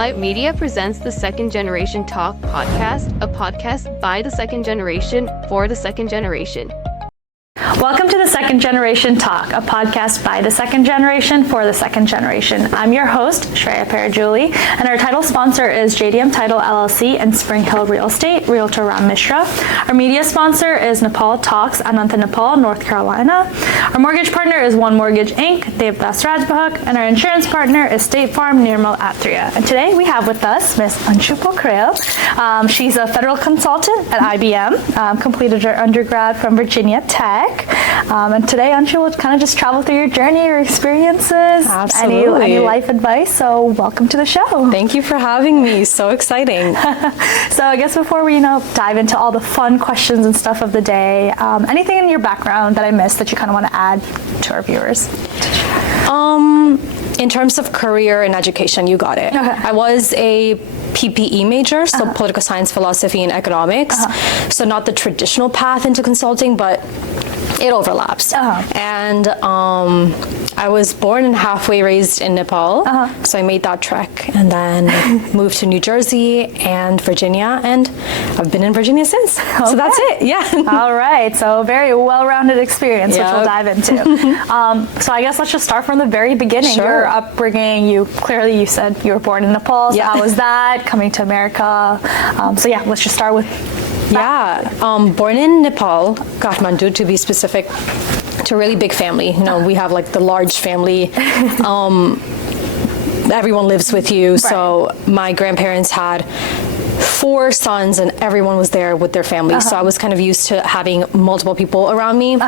Spotlight Media presents the Second Generation Talk podcast, a podcast by the second generation for the second generation. Welcome to the Second Generation Talk, a podcast by the second generation for the second generation. I'm your host, Shreya Parajuli, and our title sponsor is JDM Title LLC and Spring Hill Real Estate, Realtor Ram Mishra. Our media sponsor is Nepal Talks, Ananta, Nepal, North Carolina. Our mortgage partner is One Mortgage Inc., Devdas Rajbahak, and our insurance partner is State Farm, Nirmal Atria. And today we have with us Ms. Anshu Pokharel. She's a federal consultant at IBM, completed her undergrad from Virginia Tech. And today, Anshu, will kind of just travel through your journey, your experiences, any life advice. So welcome to the show. Thank you for having me. So exciting. So I guess before we, dive into all the fun questions and stuff of the day, anything in your background that I missed that you kind of want to add to our viewers? In terms of career and education, you got it. Okay. I was a PPE major, so political science, philosophy, and economics. So not the traditional path into consulting, but it overlaps. And I was born and halfway raised in Nepal, so I made that trek and then moved to New Jersey and Virginia, and I've been in Virginia since. Okay. So that's it, yeah. All right, so very well-rounded experience, which we'll dive into. So I guess let's just start from the very beginning. Sure. Your upbringing, you said you were born in Nepal, so how was that, coming to America? Let's just start with born in Nepal, Kathmandu to be specific, to a really big family. We have like the large family. Everyone lives with you. Right. So my grandparents had 4 sons and everyone was there with their family. So I was kind of used to having multiple people around me.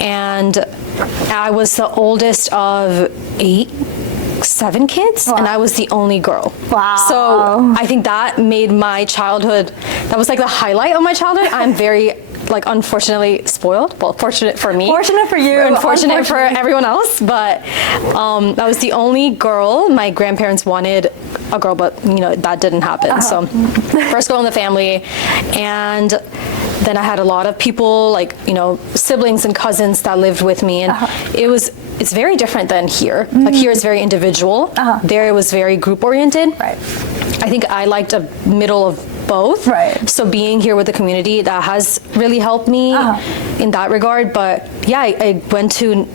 And I was the oldest of 7 kids, and I was the only girl. Wow. So I think that made my childhood, that was like the highlight of my childhood. I'm very, unfortunately spoiled. Well, fortunate for me. Fortunate for you. Unfortunate for everyone else. But I was the only girl. My grandparents wanted a girl, but that didn't happen. So first girl in the family, and then I had a lot of people, siblings and cousins that lived with me, and it's very different than here. Like here it's very individual. There it was very group oriented. Right. I think I liked a middle of both. Right. So being here with the community, that has really helped me in that regard. But yeah, I went to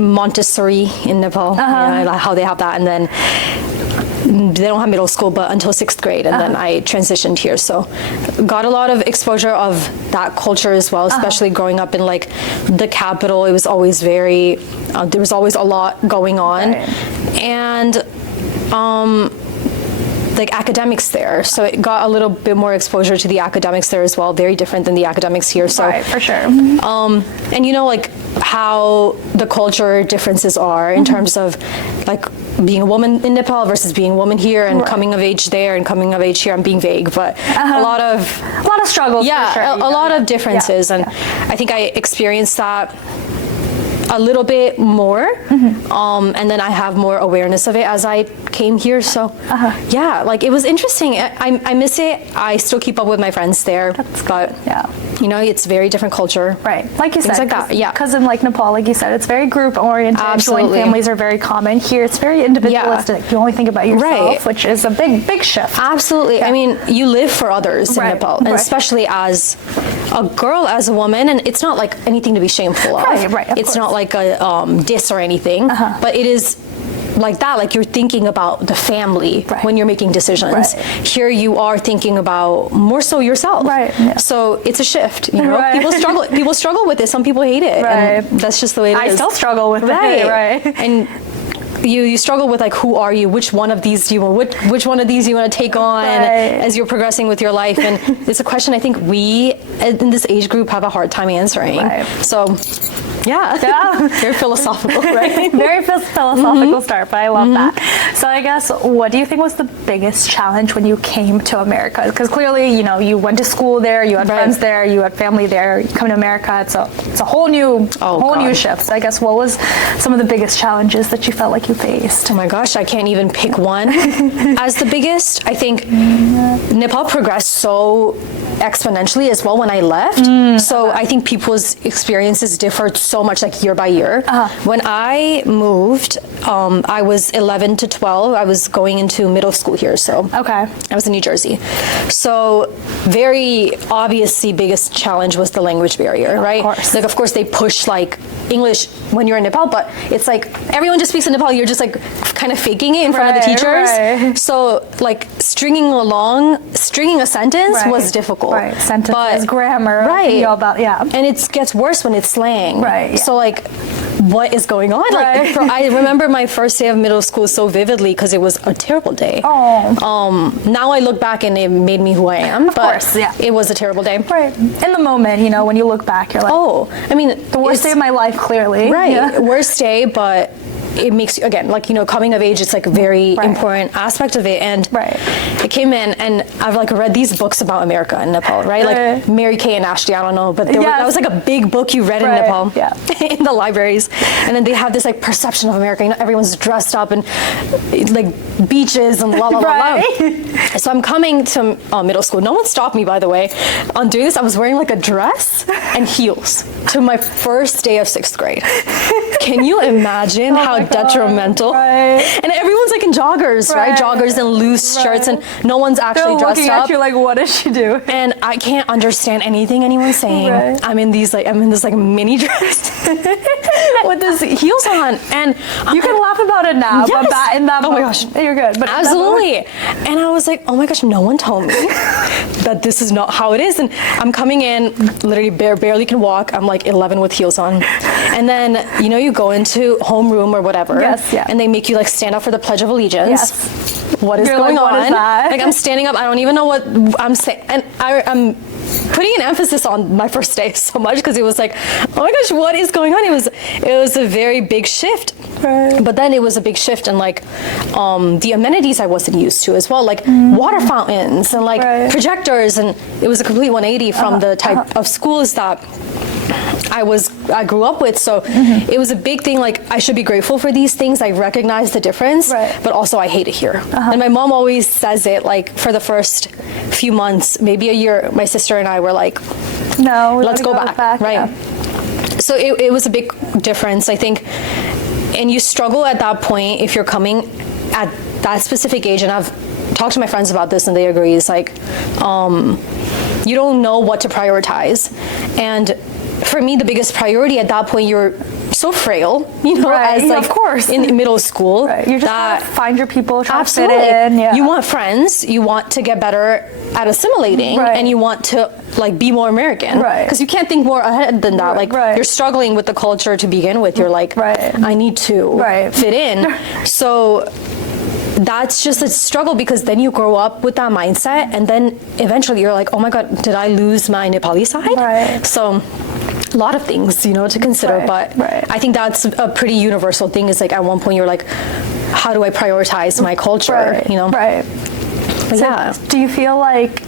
Montessori in Nepal, how they have that, and then they don't have middle school, but until 6th grade, and then I transitioned here. So got a lot of exposure of that culture as well, especially growing up in the capital. It was always very, there was always a lot going on. Right. And academics there. So it got a little bit more exposure to the academics there as well. Very different than the academics here. So, right, for sure. And how the culture differences are in terms of being a woman in Nepal versus being a woman here, and coming of age there and coming of age here. I'm being vague, but a lot of struggles. Yeah, for sure, a lot of differences, and I think I experienced that a little bit more, and then I have more awareness of it as I came here. So it was interesting. I miss it. I still keep up with my friends there. But it's very different culture. Right, like you said. Like that. Yeah. Because in Nepal, like you said, it's very group oriented. Absolutely. Joint families are very common. Here, it's very individualistic. You only think about yourself, which is a big shift. Absolutely. Yeah. I mean, you live for others in Nepal, and especially as a girl, as a woman, and it's not anything to be shameful of. Right. It's not a diss or anything, but it is that, you're thinking about the family when you're making decisions. Right. Here you are thinking about more so yourself. Right. Yeah. So it's a shift. Right. People struggle with it. Some people hate it. Right. And that's just the way it is. I still struggle with it. Right. And you struggle with who are you? Which one of these do you want? Which one of these do you want to take on as you're progressing with your life? And it's a question I think we in this age group have a hard time answering. Right. So. Yeah. Very philosophical, right? Very philosophical start, but I love that. So I guess, what do you think was the biggest challenge when you came to America? Because clearly, you went to school there, you had friends there, you had family there. You come to America, it's a whole new shift. So I guess, what was some of the biggest challenges that you felt like you faced? Oh my gosh, I can't even pick one. As the biggest, I think Nepal progressed so exponentially as well when I left. So I think people's experiences differed so much, year by year. When I moved, I was 11 to 12. I was going into middle school here, so Okay. I was in New Jersey. So very obviously biggest challenge was the language barrier, right? course. Like, of course, they push like English when you're in Nepal, but it's like everyone just speaks in Nepal. You're just like kind of faking it in front of the teachers. Right. So like stringing a sentence was difficult. Right. Sentences, but, grammar, right? all about, yeah. And it gets worse when it's slang. Right, yeah. So like, what is going on? Right. Like, I remember my first day of middle school so vividly because it was a terrible day. Oh. Now I look back and it made me who I am. Of course, yeah. It was a terrible day. Right. In the moment, you know, when you look back, you're like, Oh, I mean, the worst day of my life, clearly. right. Yeah. Worst day, but it makes you, again, like, you know, coming of age, it's like a very important aspect of it. And I came in and I've like read these books about America and Nepal, right? Like Mary Kay and Ashley, I don't know, but that was like a big book you read in Nepal in the libraries. And then they have this like perception of America, you know, everyone's dressed up and like beaches and la la la la. So I'm coming to middle school. No one stopped me, by the way, on doing this. I was wearing like a dress and heels to my first day of 6th grade. Can you imagine how detrimental? And everyone's like in joggers, right? Joggers and loose shirts, and no one's actually dressed looking up. at you like, what is she doing? And I can't understand anything anyone's saying. I'm in this like mini dress with this heels on, and you can laugh about it now, but that in that my gosh, you're good. But absolutely. And I was like, oh my gosh, no one told me that this is not how it is. And I'm coming in, literally barely can walk. I'm like 11 with heels on, and then you know you go into homeroom or whatever, and they make you like stand up for the Pledge of Allegiance. What is going on? What is that? Like I'm standing up. I don't even know what I'm saying, and I'm putting an emphasis on my first day so much because it was like, oh my gosh, what is going on? It was a very big shift. But then it was a big shift in like the amenities I wasn't used to as well, like water fountains and like projectors, and it was a complete 180 from the type of schools that I grew up with. So it was a big thing. Like, I should be grateful for these things. I recognize the difference, but also I hate it here. And my mom always says it, like, for the first few months, maybe a year, my sister and I were like, no, let's go back. Right. Yeah. So it was a big difference, I think. And you struggle at that point if you're coming at that specific age. And I've talked to my friends about this and they agree. It's like, you don't know what to prioritize. And for me, the biggest priority at that point, you're so frail, you know, as like, of course, in middle school. You're just trying to find your people, trying to fit in. You want friends, you want to get better at assimilating, and you want to like be more American. Because you can't think more ahead than that. Like, you're struggling with the culture to begin with. You're like, I need to fit in. So that's just a struggle, because then you grow up with that mindset, and then eventually you're like, oh my God, did I lose my Nepali side? So a lot of things, you know, to consider, but I think that's a pretty universal thing, is like at one point you're like, how do I prioritize my culture, you know? So do you feel like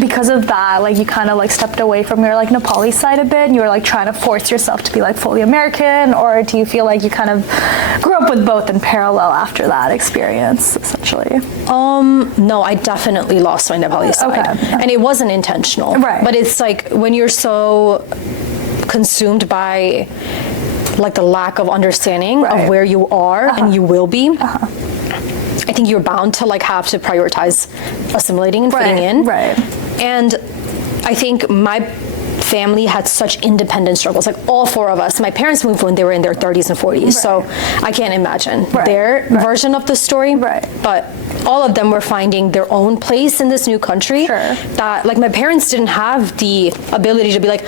because of that, like you kind of like stepped away from your like Nepali side a bit and you were like trying to force yourself to be like fully American, or do you feel like you kind of grew up with both in parallel after that experience, essentially? No, I definitely lost my Nepali side. And it wasn't intentional. But it's like when you're so consumed by like the lack of understanding of where you are and you will be, I think you're bound to like have to prioritize assimilating and fitting in. And I think my family had such independent struggles, like all four of us. My parents moved when they were in their 30s and 40s, so I can't imagine their version of the story. But all of them were finding their own place in this new country. That like my parents didn't have the ability to be like,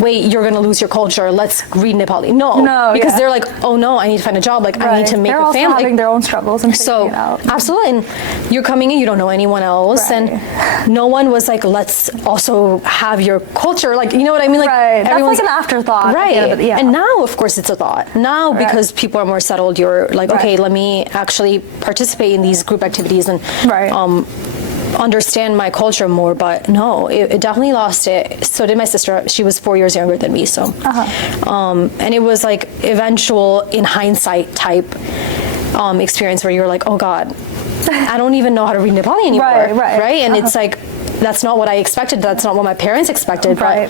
wait, you're gonna lose your culture, let's read Nepali. No, because they're like, oh no, I need to find a job, like I need to make a family. They're also having their own struggles and figuring it out. Absolutely, and you're coming in, you don't know anyone else, and no one was like, let's also have your culture, like, you know what I mean? Like everyone's like an afterthought. And now, of course, it's a thought. Now, because people are more settled, you're like, okay, let me actually participate in these group activities and understand my culture more. But no, it definitely lost it. So did my sister. She was 4 years younger than me. So, and it was like eventual, in hindsight type experience where you're like, oh God, I don't even know how to read Nepali anymore. And it's like, that's not what I expected. That's not what my parents expected. But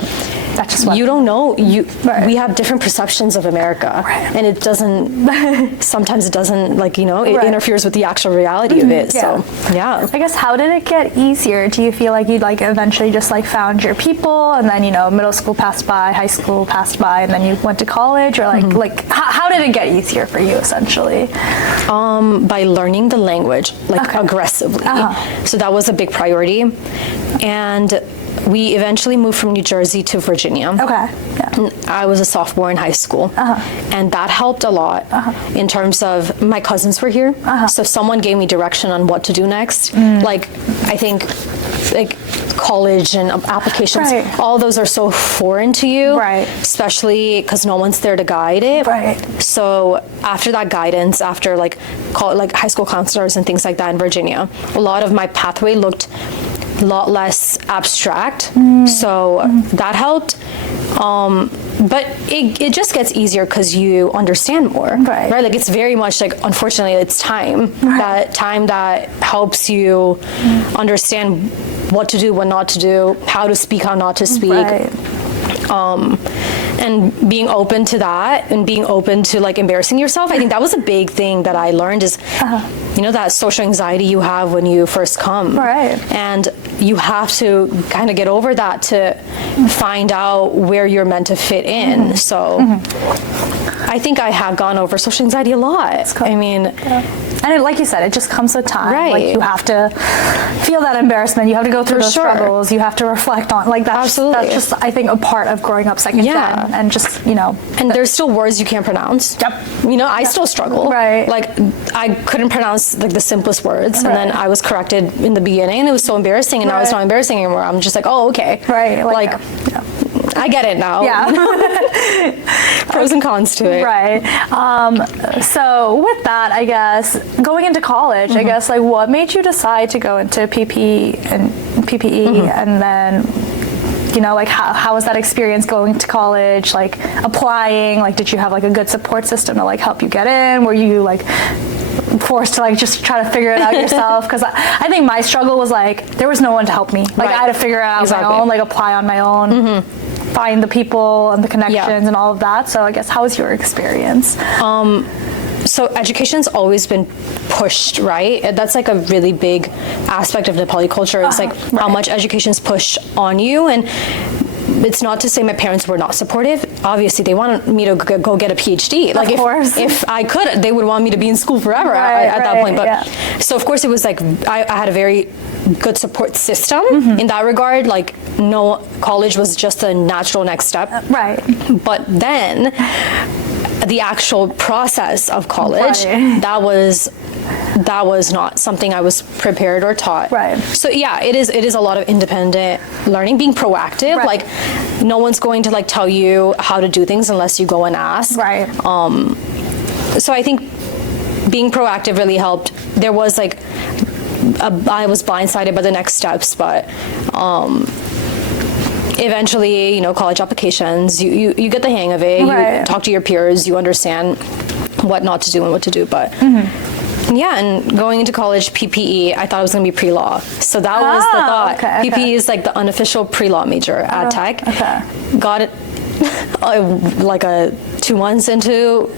that's just what you don't know. We have different perceptions of America, and it doesn't. Sometimes it doesn't, like, it interferes with the actual reality of it. So yeah. I guess, how did it get easier? Do you feel like you like eventually just like found your people, and then middle school passed by, high school passed by, and then you went to college, or like how did it get easier for you essentially? By learning the language, like aggressively. So that was a big priority, and we eventually moved from New Jersey to Virginia. Okay. Yeah. I was a sophomore in high school, and that helped a lot in terms of my cousins were here, so someone gave me direction on what to do next. Like, I think, like, college and applications, all those are so foreign to you, especially because no one's there to guide it. So after that guidance, after like high school counselors and things like that in Virginia, a lot of my pathway looked a lot less abstract, so that helped. But it just gets easier because you understand more, right? Like, it's very much like, unfortunately, it's time, that helps you understand what to do, what not to do, how to speak, how not to speak. And being open to that, and being open to like embarrassing yourself. I think that was a big thing that I learned is, that social anxiety you have when you first come. And you have to kind of get over that to find out where you're meant to fit in. So I think I have gone over social anxiety a lot. Cool. I mean, and like you said, it just comes with time. Like, you have to feel that embarrassment. You have to go through those struggles. You have to reflect on, like, that's just, I think, a part of growing up second gen, and just, And there's still words you can't pronounce. I still struggle. Like, I couldn't pronounce like the simplest words, and then I was corrected in the beginning, and it was so embarrassing, and now it's not embarrassing anymore. I'm just like, oh, okay. Like I get it now. Pros and cons to it. So with that, I guess, going into college, I guess, like, what made you decide to go into PPE, and then, like, how was that experience going to college, like, applying? Like, did you have like a good support system to like help you get in? Were you like forced to like just try to figure it out yourself? Because I think my struggle was like, there was no one to help me. Like, I had to figure it out on my own, like apply on my own, find the people and the connections and all of that. So I guess, how was your experience? So education's always been pushed, right? That's like a really big aspect of Nepali culture. It's like how much education's pushed on you. And it's not to say my parents were not supportive. Obviously, they wanted me to go get a PhD. Like, if I could, they would want me to be in school forever at that point. But so of course it was like, I had a very good support system in that regard. Like, no, college was just a natural next step. But then the actual process of college, that was not something I was prepared or taught. So yeah, it is a lot of independent learning, being proactive. Like, no one's going to like tell you how to do things unless you go and ask. So I think being proactive really helped. There was like I was blindsided by the next steps, but eventually, college applications, you get the hang of it. You talk to your peers, you understand what not to do and what to do. But yeah, and going into college, PPE, I thought it was going to be pre-law. So that was the thought. PPE is like the unofficial pre-law major at Tech. Got it like 2 months into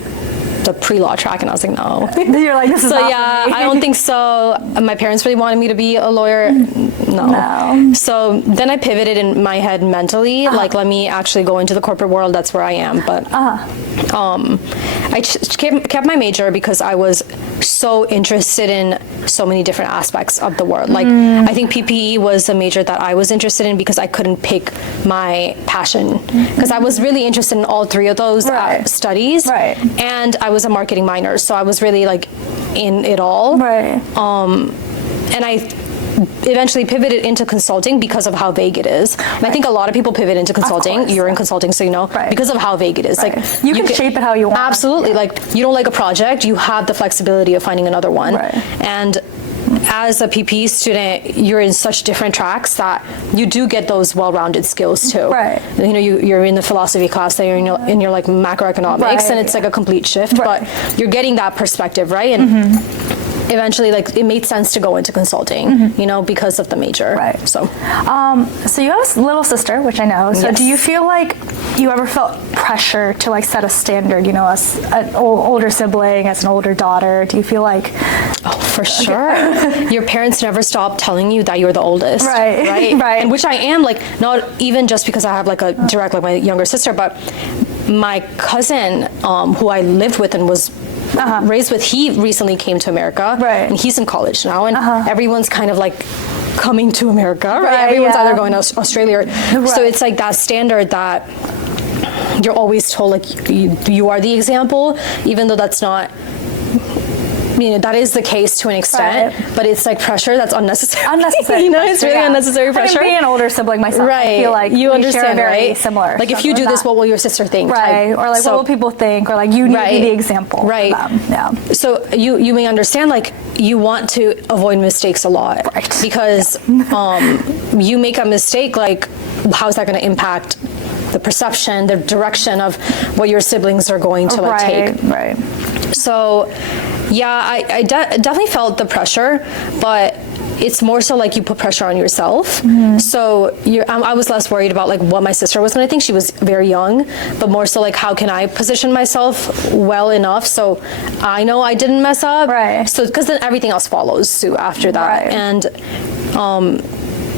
the pre-law track, and I was like, no. You're like, this is not for me. I don't think so. My parents really wanted me to be a lawyer. No. So then I pivoted in my head mentally, like, let me actually go into the corporate world. That's where I am. But I kept my major because I was so interested in so many different aspects of the world. Like, I think PPE was a major that I was interested in because I couldn't pick my passion, because I was really interested in all three of those studies. And I was a marketing minor, so I was really like in it all. And I eventually pivoted into consulting because of how vague it is. And I think a lot of people pivot into consulting. You're in consulting, so because of how vague it is. Like, you can shape it how you want. Absolutely. Like, you don't like a project, you have the flexibility of finding another one. And as a PPE student, you're in such different tracks that you do get those well-rounded skills too. You're in the philosophy class, then you're in your like macroeconomics, and it's like a complete shift. But you're getting that perspective, right? And eventually, like, it made sense to go into consulting, you know, because of the major. Right. So you have a little sister, which I know. So Yes. do you feel like you ever felt pressure to like set a standard, you know, as an older sibling, as an older daughter? Do you feel like... Oh, for sure. Your parents never stop telling you that you're the oldest. Right. Right. And which I am, like, not even just because I have like a direct, like my younger sister, but my cousin, who I lived with and was raised with, he recently came to America. Right. And he's in college now, and everyone's kind of like coming to America, right? Right, Everyone's yeah. either going to Australia or, Right. so it's like that standard that you're always told, like, you are the example, even though that's not, you know, that is the case to an extent, Right. but it's like pressure that's unnecessary. Unnecessary You know, pressure, it's really yeah. unnecessary pressure. I mean, being an older sibling myself, Right. I feel like you we understand, share very right? similar. Like, if stuff you with do this, that. what will your sister think? Right. Or like, So- what will people think? Or like, you need to be the example. Right. For them. Yeah. So you may understand, like, you want to avoid mistakes a lot. Right. Because you make a mistake, like, how's that going to impact the perception, the direction of what your siblings are going to like take? Right. So, yeah, I definitely felt the pressure, but it's more so like you put pressure on yourself. So I was less worried about like what my sister was going to think. She was very young, but more so like, how can I position myself well enough so I know I didn't mess up. Right. So because then everything else follows suit after that. Right. And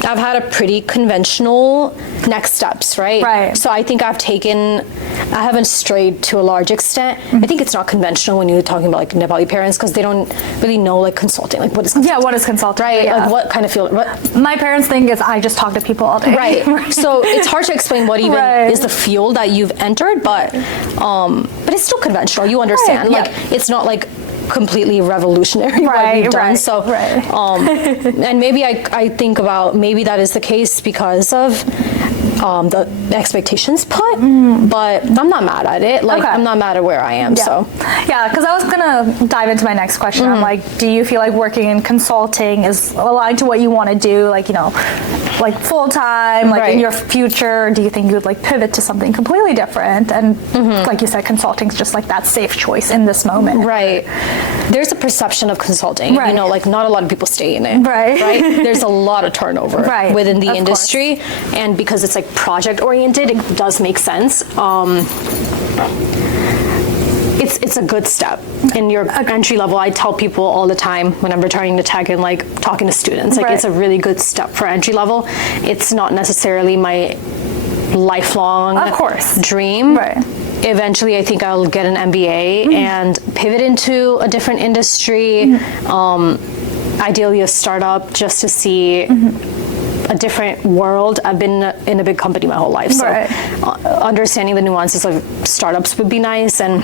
I've had a pretty conventional next steps, right? Right. So I think I haven't strayed to a large extent. I think it's not conventional when you're talking about like Nepali parents, because they don't really know like consulting, like what is consulting? Yeah, what is consulting? Right, Yeah. like what kind of field, what? My parents think is I just talk to people all day. Right. So it's hard to explain what even Right. is the field that you've entered, but it's still conventional. You understand? Right, Like, yeah. it's not like completely revolutionary what Right, we've done. right, So, right. and maybe I think about maybe that is the case because of the expectations put, but I'm not mad at it. Like, Okay. I'm not mad at where I am. Yeah. So. Yeah, because I was gonna dive into my next question. I'm like, do you feel like working in consulting is aligned to what you want to do, like, you know, like full time, like in Right. your future? Do you think you would like pivot to something completely different? And like you said, consulting's just like that safe choice in this moment. Right. There's a perception of consulting. Right. You know, like not a lot of people stay in it. Right. Right. There's a lot of turnover Right. within the Of industry, and because it's like project oriented, it does make sense. It's a good step in your entry level. I tell people all the time when I'm returning to tech and like talking to students, like, Right. it's a really good step for entry level. It's not necessarily my lifelong Of course. dream. Right. Eventually, I think I'll get an MBA and pivot into a different industry, ideally a startup, just to see a different world. I've been in a big company my whole life, so Right. Understanding the nuances of startups would be nice. And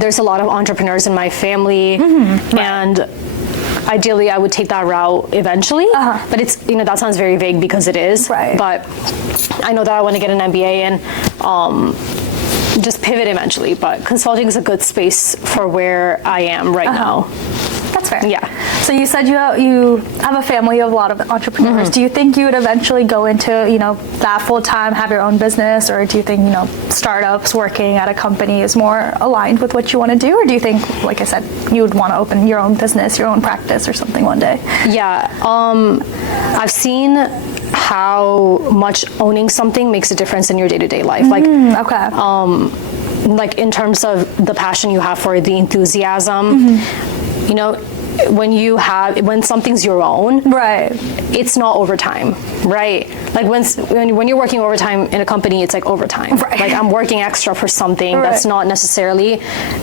there's a lot of entrepreneurs in my family, and ideally I would take that route eventually. But it's, you know, that sounds very vague because it is. Right. But I know that I want to get an MBA and just pivot eventually. But consulting is a good space for where I am right now. That's fair. Yeah. So you said you have a family of a lot of entrepreneurs. Do you think you would eventually go into, you know, that full time, have your own business, or do you think, you know, startups, working at a company is more aligned with what you want to do, or do you think, like I said, you would want to open your own business, your own practice, or something one day? Yeah. I've seen how much owning something makes a difference in your day-to-day life. Like, Okay. like in terms of the passion you have for it, the enthusiasm, you know, when something's your own, Right. it's not overtime, right? Like when you're working overtime in a company, it's like overtime. Right. Like, I'm working extra for something that's Right. not necessarily,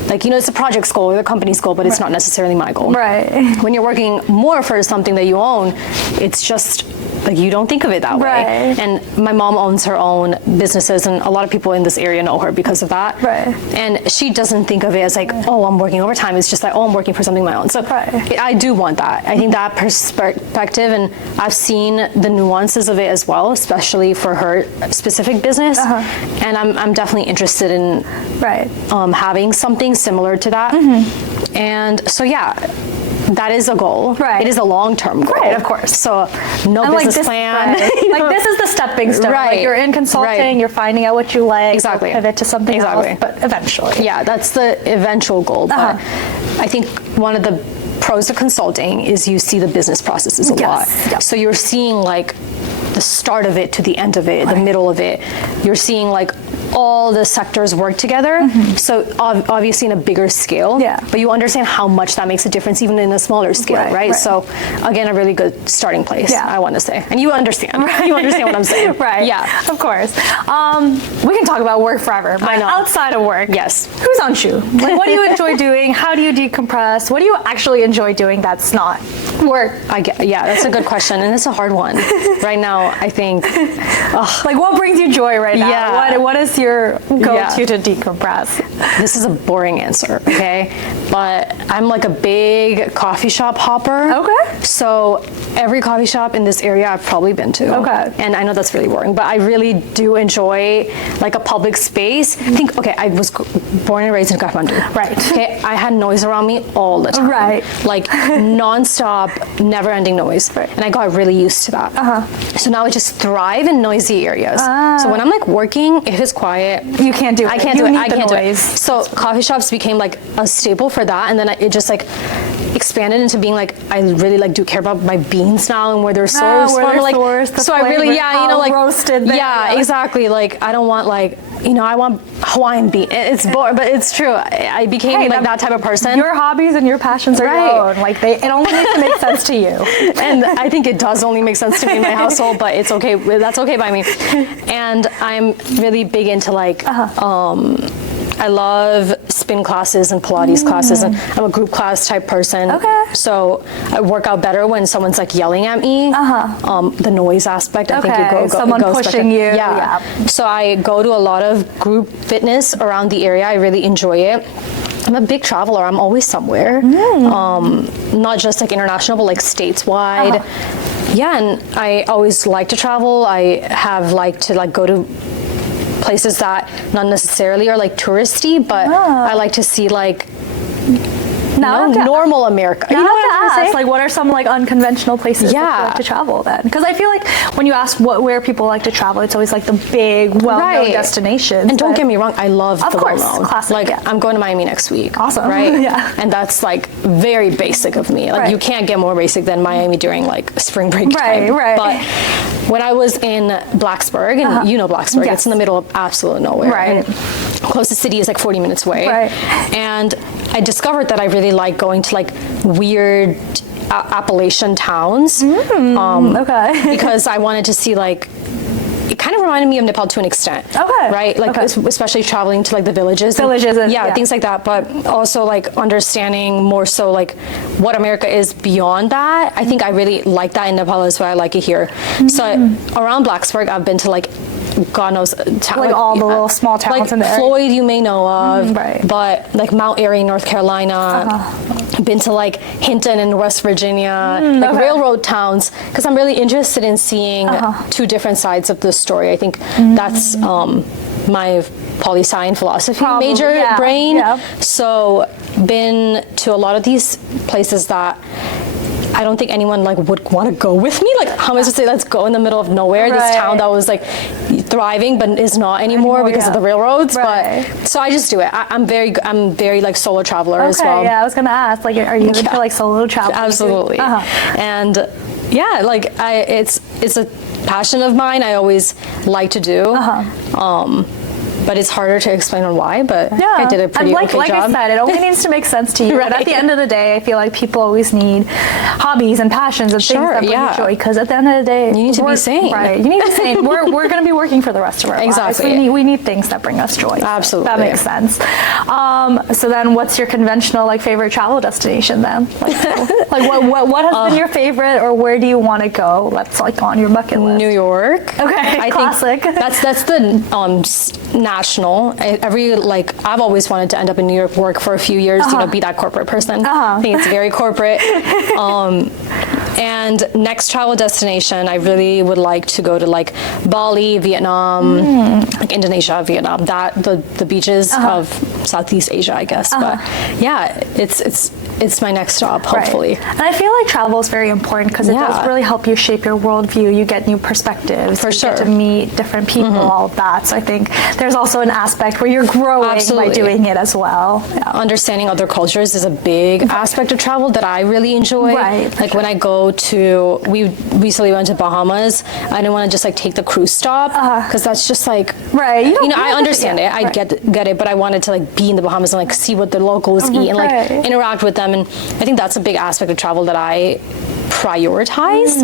like, you know, it's a project's goal or the company's goal, but it's not necessarily my goal. Right. When you're working more for something that you own, it's just like you don't think of it that way. Right. And my mom owns her own businesses, and a lot of people in this area know her because of that. Right. And she doesn't think of it as like, oh, I'm working overtime. It's just like, oh, I'm working for something of my own. So Right. I do want that. I think that perspective, and I've seen the nuances of it as well, especially for her specific business. And I'm definitely interested in Right. having something similar to that. And so, yeah, that is a goal. Right. It is a long-term goal. Right, of course. So no And business this, plan. right. you Like, know. this is the stepping stone. Right. Like, you're in consulting, Right. you're finding out what you like, Exactly. you'll pivot to something Exactly. else, but eventually. Yeah, that's the eventual goal. But I think one of the pros of consulting is you see the business processes a lot. Yep. So you're seeing like the start of it to the end of it, the middle of it. You're seeing like all the sectors work together. So obviously in a bigger scale, but you understand how much that makes a difference even in a smaller scale, right? So again, a really good starting place, I want to say. And you understand. You understand what I'm saying. Right. Yeah. Of course. We can talk about work forever, but outside of work, yes. Who's Anshu? Like, what do you enjoy doing? How do you decompress? What do you actually enjoy doing that's not work? Yeah, that's a good question, and it's a hard one. Right now, I think. Like, what brings you joy right now? Yeah. What is your go-to to decompress? This is a boring answer, okay? But I'm like a big coffee shop hopper. Okay. So every coffee shop in this area I've probably been to. Okay. And I know that's really boring, but I really do enjoy like a public space. I was born and raised in Kathmandu. Right. Okay, I had noise around me all the time. Right. Like non-stop, never-ending noise. Right. And I got really used to that. So now I just thrive in noisy areas. So when I'm like working, if it's quiet, you can't do it. I can't do it. I can't do it. Noise. So coffee shops became like a staple for that, and then it just like expanded into being like I really like do care about my beans now and where they're sourced. So I really roasted. Exactly. Like I don't want like I want Hawaiian bean. It's boring, but it's true. I became like that type of person. Your hobbies and your passions are your own. Like it only needs to make sense to you. And I think it does only make sense to me in my household, but it's okay. That's okay by me. And I'm really big into like I love spin classes and Pilates classes, and I'm a group class type person. Okay. So I work out better when someone's like yelling at me. The noise aspect, I think someone goes pushing you. Yeah. So I go to a lot of group fitness around the area. I really enjoy it. I'm a big traveler. I'm always somewhere. Not just like international, but like stateswide. Yeah, and I always like to travel. I have liked to like go to places that not necessarily are like touristy, but I like to see like normal America. You know what I'm saying? Like, what are some like unconventional places that you like to travel then? Because I feel like when you ask where people like to travel, it's always like the big, well-known destinations. And don't get me wrong, I love the well-known. Classic, like I'm going to Miami next week. Awesome. Right? Yeah. And that's like very basic of me. Like you can't get more basic than Miami during like spring break time. Right. But when I was in Blacksburg, and you know Blacksburg, it's in the middle of absolute nowhere. Right. And closest city is like 40 minutes away. Right. And I discovered that I really like going to like weird Appalachian towns. Because I wanted to see like, it kind of reminded me of Nepal to an extent. Right? Like especially traveling to like the villages. And things like that. But also like understanding more so like what America is beyond that. I think I really like that in Nepal as well. I like it here. So around Blacksburg, I've been to like God knows, like all the little small towns like in there. Floyd, you may know of, but like Mount Airy, North Carolina. Been to like Hinton in West Virginia, like railroad towns, because I'm really interested in seeing two different sides of the story. I think that's my poli-sci and philosophy major brain. So been to a lot of these places that I don't think anyone like would want to go with me. Like, how am I supposed to say, let's go in the middle of nowhere, this town that was like thriving but is not anymore because of the railroads. But so I just do it. I'm very like solo traveler as well. Yeah, I was gonna ask, like, are you into like solo travel? Absolutely. And like it's a passion of mine. I always like to do. But it's harder to explain on why, but I did a pretty okay job. Like I said, it only needs to make sense to you. But at the end of the day, I feel like people always need hobbies and passions and things that bring you joy. Because at the end of the day, you need to be sane. Right, you need to be sane. We're going to be working for the rest of our lives. We need things that bring us joy. Absolutely. That makes sense. So then what's your conventional like favorite travel destination then? Like what has been your favorite, or where do you want to go? That's like on your bucket list. New York. Okay, classic. Think that's the national. I've always wanted to end up in New York, work for a few years, be that corporate person. I think it's very corporate. And next travel destination, I really would like to go to like Bali, Vietnam, like Indonesia, Vietnam, the beaches of Southeast Asia, I guess. But yeah, it's it's my next stop, hopefully. Right. And I feel like travel is very important because it does really help you shape your worldview. You get new perspectives. For sure. You get to meet different people, all of that. So I think there's also an aspect where you're growing by doing it as well. Yeah. Understanding other cultures is a big aspect of travel that I really enjoy. Right. Like when I go to, we recently went to Bahamas. I didn't want to just like take the cruise stop because that's just like, right. You know, I understand it. I get it, but I wanted to like be in the Bahamas and like see what the locals eat and like interact with them. And I think that's a big aspect of travel that I prioritize.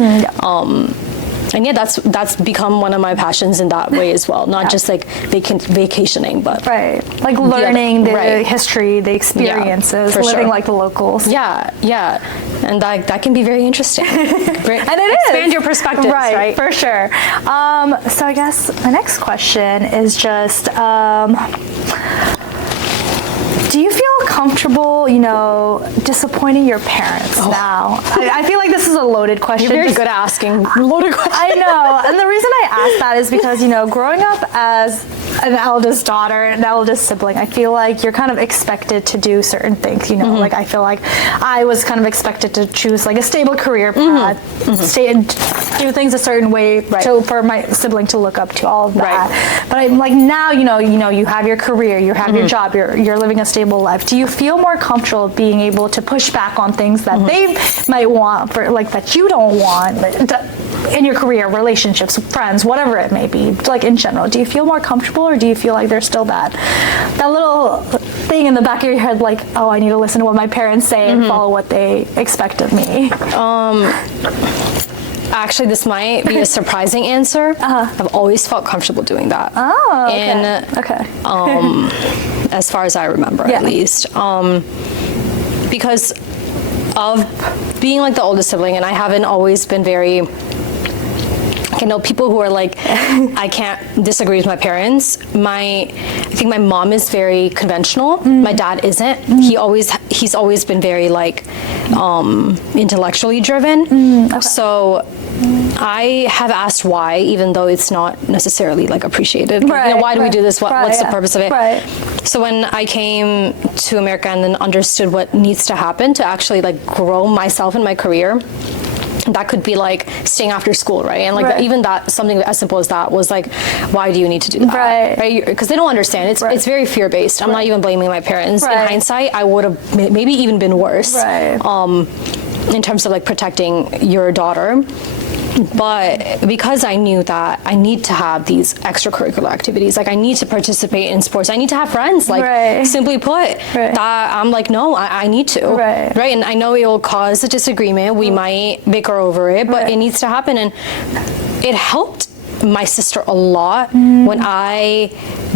And yeah, that's become one of my passions in that way as well. Not just like vacationing, but like learning the history, the experiences, living like the locals. Yeah, and that can be very interesting. And it expand your perspectives, right? For sure. So I guess my next question is just. Do you feel comfortable, you know, disappointing your parents now? I feel like this is a loaded question. You're very good at asking loaded questions. I know. And the reason I ask that is because, you know, growing up as an eldest daughter, an eldest sibling, I feel like you're kind of expected to do certain things, you know, like I feel like I was kind of expected to choose like a stable career path, stay and do things a certain way for my sibling to look up to, all of that. But I'm like now, you know, you have your career, you have your job, you're living a stable life. Do you feel more comfortable being able to push back on things that they might want for like that you don't want in your career, relationships, friends, whatever it may be, like in general? Do you feel more comfortable, or do you feel like there's still that little thing in the back of your head like, oh, I need to listen to what my parents say and follow what they expect of me? Actually, this might be a surprising answer. I've always felt comfortable doing that. Oh, okay. As far as I remember, at least. Because of being like the oldest sibling, and I haven't always been very, you know, people who are like, I can't disagree with my parents. I think my mom is very conventional. My dad isn't. He's always been very like intellectually driven. So I have asked why, even though it's not necessarily like appreciated. Like, you know, why do we do this? What's the purpose of it? So when I came to America and then understood what needs to happen to actually like grow myself in my career, that could be like staying after school, right? And like even that, something as simple as that was like, why do you need to do that? Right? Because they don't understand. It's very fear-based. I'm not even blaming my parents. In hindsight, I would have maybe even been worse in terms of like protecting your daughter. But because I knew that I need to have these extracurricular activities, like I need to participate in sports, I need to have friends, like simply put, that I'm like, no, I need to, right? And I know it will cause a disagreement. We might bicker over it, but it needs to happen. And it helped my sister a lot when I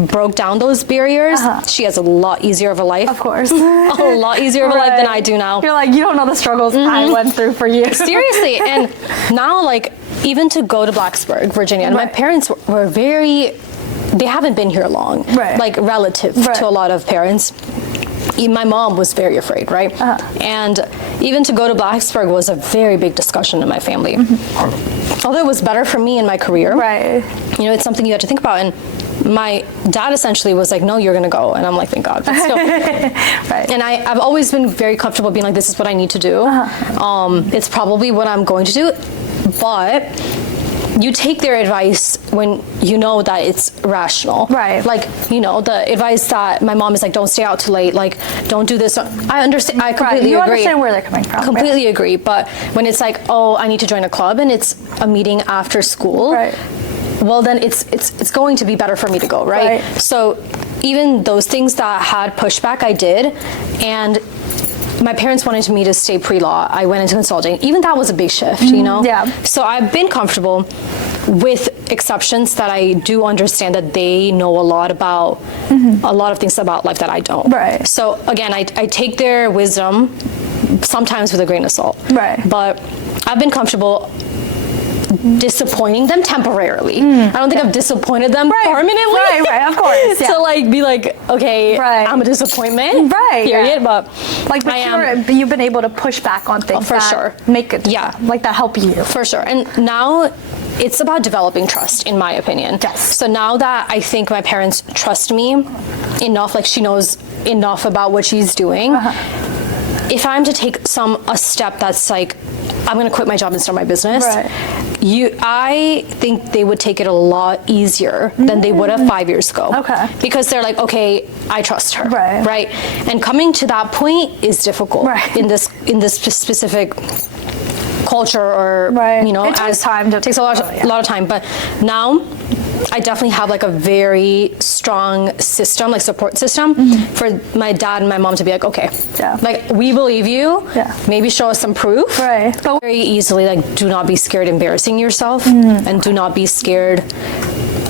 broke down those barriers. She has a lot easier of a life. Of course. A lot easier of a life than I do now. You're like, you don't know the struggles I went through for you. Seriously. And now, like, even to go to Blacksburg, Virginia, and my parents were they haven't been here long, like relative to a lot of parents. My mom was very afraid, right? And even to go to Blacksburg was a very big discussion in my family. Although it was better for me in my career, you know, it's something you have to think about. And my dad essentially was like, no, you're going to go. And I'm like, thank God. But still. And I've always been very comfortable being like, this is what I need to do. It's probably what I'm going to do. But you take their advice when you know that it's rational. Like, you know, the advice that my mom is like, don't stay out too late, like, don't do this. I understand. I completely agree. You understand where they're coming from. Completely agree. But when it's like, oh, I need to join a club and it's a meeting after school, well, then it's going to be better for me to go, right? So even those things that had pushback, I did. And my parents wanted me to stay pre-law. I went into consulting. Even that was a big shift, you know? So I've been comfortable with exceptions that I do understand that they know a lot about, a lot of things about life that I don't. So again, I take their wisdom sometimes with a grain of salt. But I've been comfortable disappointing them temporarily. I don't think I've disappointed them permanently. Of course. To like be like, okay, I'm a disappointment. Period. But like, you've been able to push back on things for sure. Make it like that help you. For sure. And now it's about developing trust, in my opinion. So now that I think my parents trust me enough, like she knows enough about what she's doing, if I'm to take a step that's like, I'm going to quit my job and start my business, I think they would take it a lot easier than they would have 5 years ago. Okay. Because they're like, okay, I trust her. Right. And coming to that point is difficult in this specific culture, or it takes time. Takes a lot of time. But now I definitely have like a very strong system, like support system, for my dad and my mom to be like, okay, like we believe you. Maybe show us some proof. But very easily, like, do not be scared embarrassing yourself, and do not be scared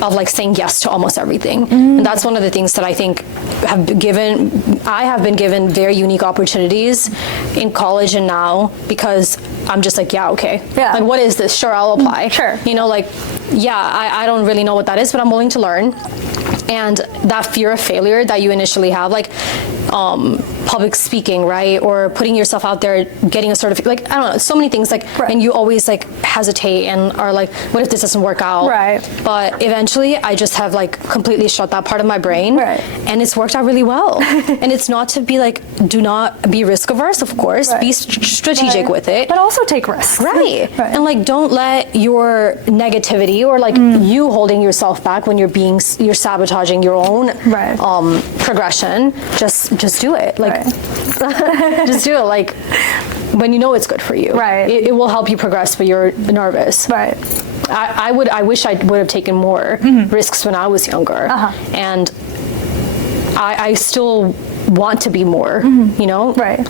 of like saying yes to almost everything. And that's one of the things that I think I have been given very unique opportunities in college and now, because I'm just like, okay. Like, what is this? Sure, I'll apply. Sure. You know, like, I don't really know what that is, but I'm willing to learn. And that fear of failure that you initially have, like public speaking, right? Or putting yourself out there, getting a certificate, like, I don't know, so many things, like, and you always like hesitate and are like, what if this doesn't work out? But eventually I just have like completely shut that part of my brain, and it's worked out really well. And it's not to be like, do not be risk averse, of course, be strategic with it. But also take risks. And like, don't let your negativity or like you holding yourself back when you're sabotaging your own progression. Just do it. Like, just do it. Like, when you know it's good for you. It will help you progress, but you're nervous. I wish I would have taken more risks when I was younger. And I still want to be more,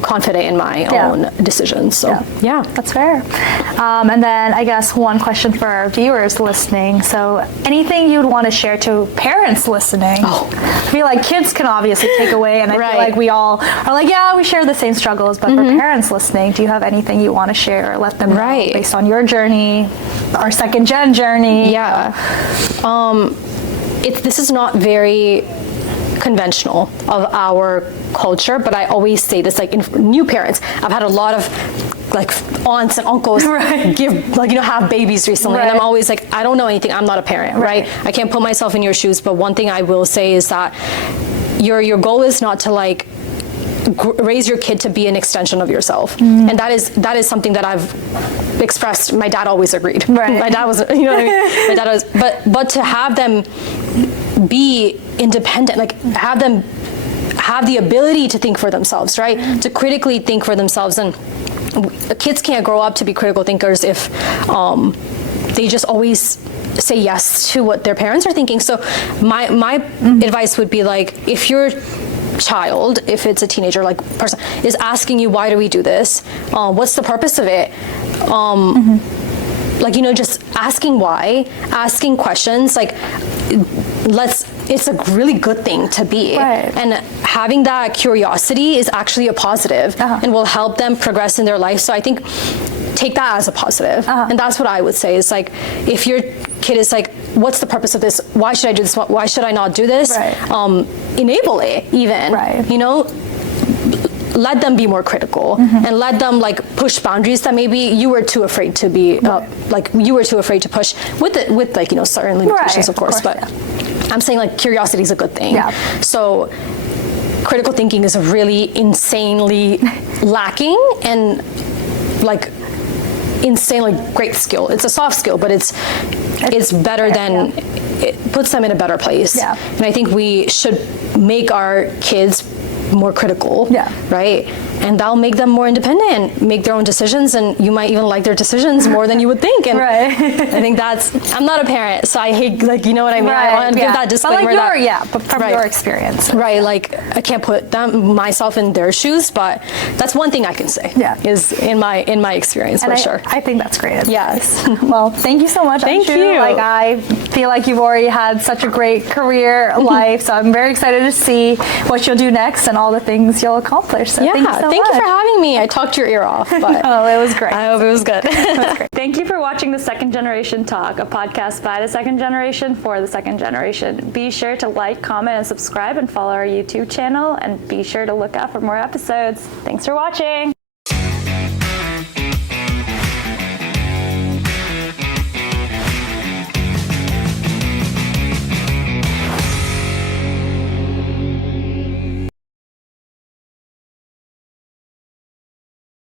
confident in my own decisions. So, that's fair. And then I guess one question for our viewers listening. So, anything you'd want to share to parents listening? I feel like kids can obviously take away, and I feel like we all are like, we share the same struggles. But for parents listening, do you have anything you want to share or let them know based on your journey, our second gen journey? This is not very conventional of our culture, but I always say this, like, in new parents, I've had a lot of like aunts and uncles give, like, have babies recently, and I'm always like, I don't know anything, I'm not a parent, right? I can't put myself in your shoes, but one thing I will say is that your goal is not to like raise your kid to be an extension of yourself, and that is something that I've expressed. My dad always agreed. My dad was, you know what I mean? My dad was, but to have them be independent, like have them have the ability to think for themselves, right? To critically think for themselves. And kids can't grow up to be critical thinkers if they just always say yes to what their parents are thinking. So my advice would be, like, if your child, if it's a teenager, like, person is asking you, why do we do this? What's the purpose of it? Like, just asking why, asking questions, like, it's a really good thing to be. And having that curiosity is actually a positive and will help them progress in their life. So I think take that as a positive. And that's what I would say is, like, if your kid is like, what's the purpose of this? Why should I do this? Why should I not do this? Enable it even, let them be more critical and let them, like, push boundaries that maybe you were too afraid to be, you were too afraid to push with like, certain limitations, of course. But I'm saying, like, curiosity is a good thing. So critical thinking is really insanely lacking, and like insanely great skill. It's a soft skill, but it's better than, it puts them in a better place. And I think we should make our kids more critical, right? And that'll make them more independent, make their own decisions, and you might even like their decisions more than you would think. And I think I'm not a parent, so I hate, like, you know what I mean? I want to give that disclaimer. But like but from your experience. Like, I can't put myself in their shoes, but that's one thing I can say is in my experience, for sure. I think that's great advice. Well, thank you so much, Thank Anshu. you. Like, I feel like you've already had such a great career life, so I'm very excited to see what you'll do next and all the things you'll accomplish. So thank you so much. Thank you for having me. I talked your ear off, but it was great. I hope it was good. That's great. Thank you for watching The Second Generation Talk, a podcast by the second generation for the second generation. Be sure to like, comment, and subscribe, and follow our YouTube channel, and be sure to look out for more episodes. Thanks for watching.